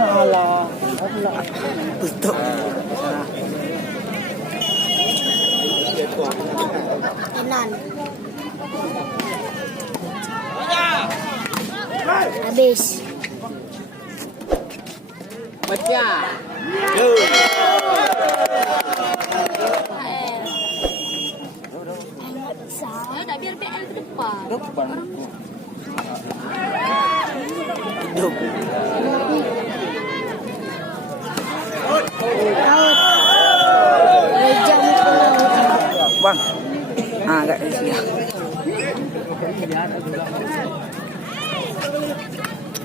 ala. Tutup. Kanan. Habis. Baca. Dah biar PL ke depan. Hidup. Bang. Agak di sini.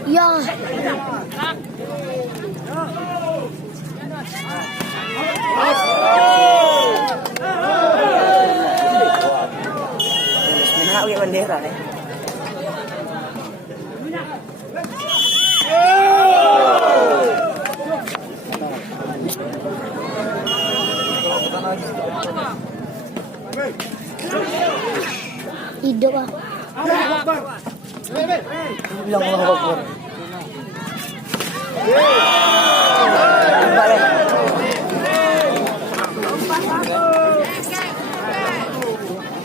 Ya. Minha pakai bendera deh. Hidup ah. Bilang Allah Akbar.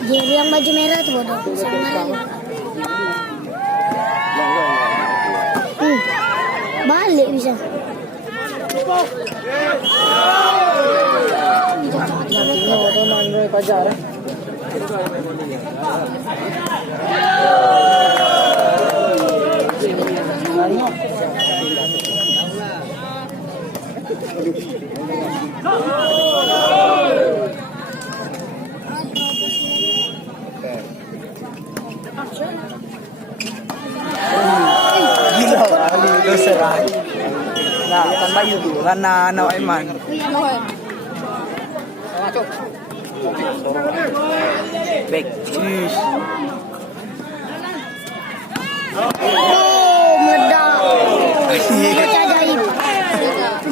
Jerry yang baju merah tuh bodoh. Balik bisa. Pajar. Gila kali lu serah. Nah, tambah itu karena anak Aiman. Baik. Oh, meledak. Macam ajaib.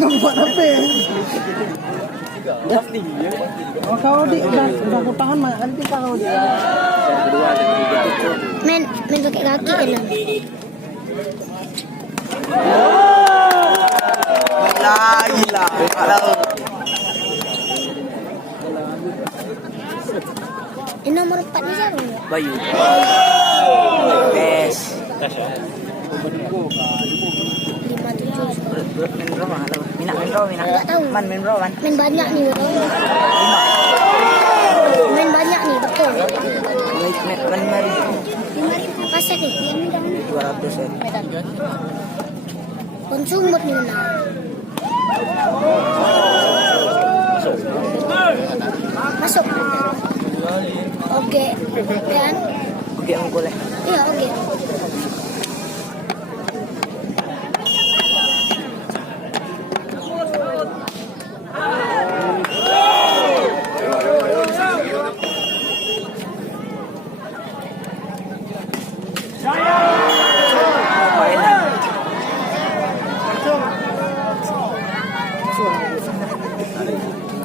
Nampak apa? Oh, kau udah aku tahan mah nanti kau dia. Main pakai kaki kan. Gila. Kalau Ini nomor 4 ni siapa? Bayu. Bes. 57. Main berapa? Minat. Enggak tahu. Main berapa? Main banyak nih betul. Main banyak nih betul. Main Pasal nih. 200 ya. Konsumut nih menang. Masuk. Oke. Kan? Oke, boleh. Iya, oke.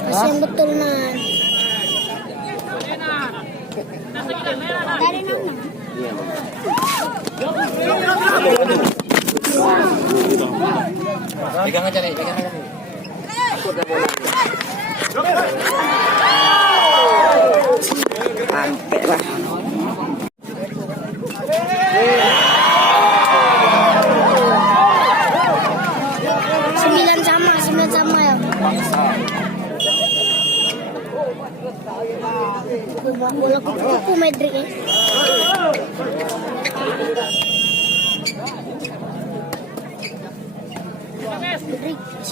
Kasih yang betul nan. Dari mana? Pegang aja nih, pegang aja nih. Sampai lah. Sembilan sama ya. Bola kupu Madrid ya.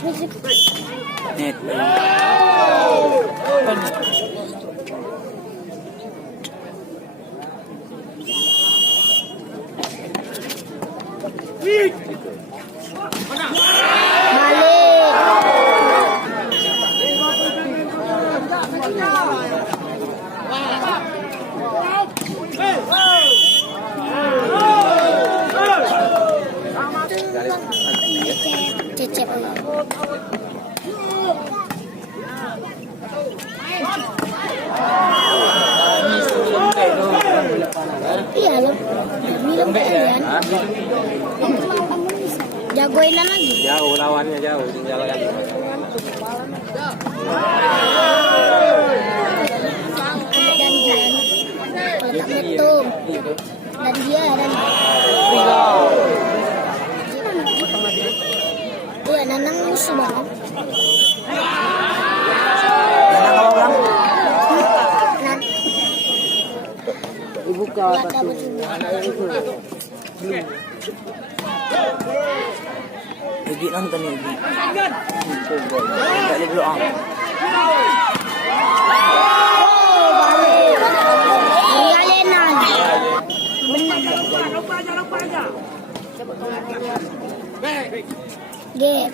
Madrid, Madrid. Net. Cecep. Iya loh. Kami lembek kan. jagoin lagi. Jauh lawannya jauh, tinggal lagi. Dan dia letak betul. Dan dia iya Nanang musuh banget. Nanang apa orang? Dibuka Lihat dapat juga. Egi nonton ni Egi. Tak ada doang. Ge,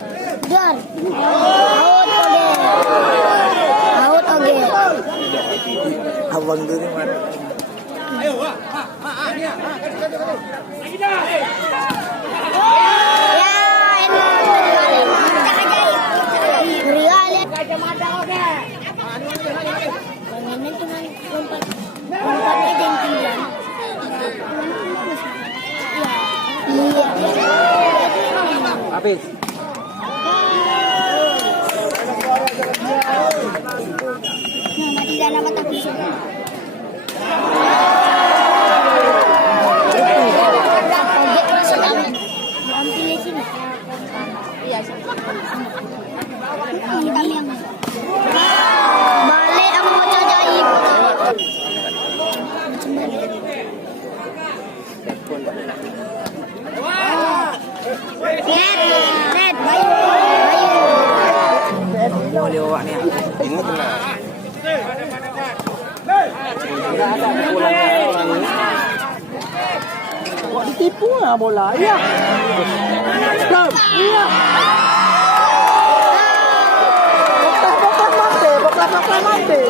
dar, out oge. Abang tu ni mana? Habis. Mati sana mata kusuk. Balik aku mau jajain. Net, bayu. Boleh awak ni. Ini benar. Kok ditipu lah bola. Iya. Stop. Iya. Bakal mati.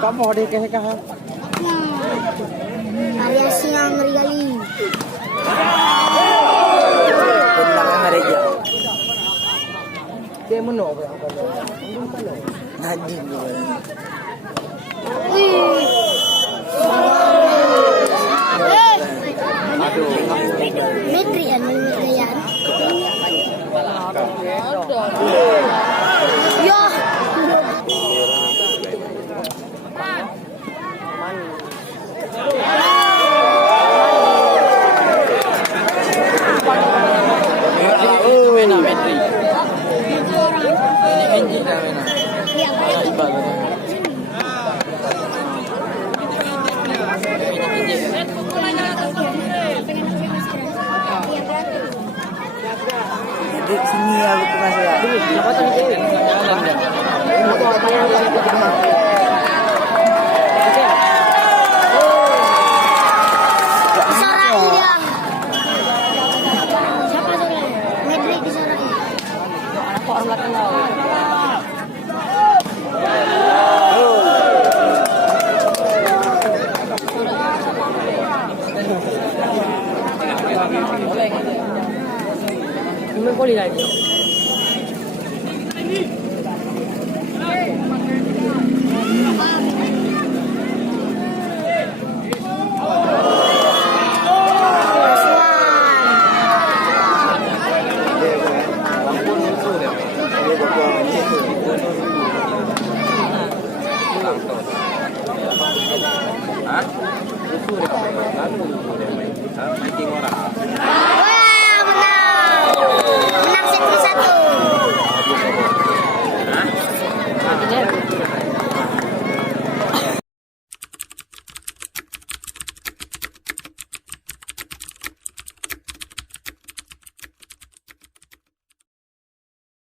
Kamu ada kekeh. Variasi yang regali. Tentang mereka. Dia menok. Najib tu. Metri kan mengayan. Yo. Jadi sini aku kemas ya. Disorai dia. Siapa sorai? Metri disorai. Anak orang belakang. Cuma boleh lagi. Hah? Mancing orang.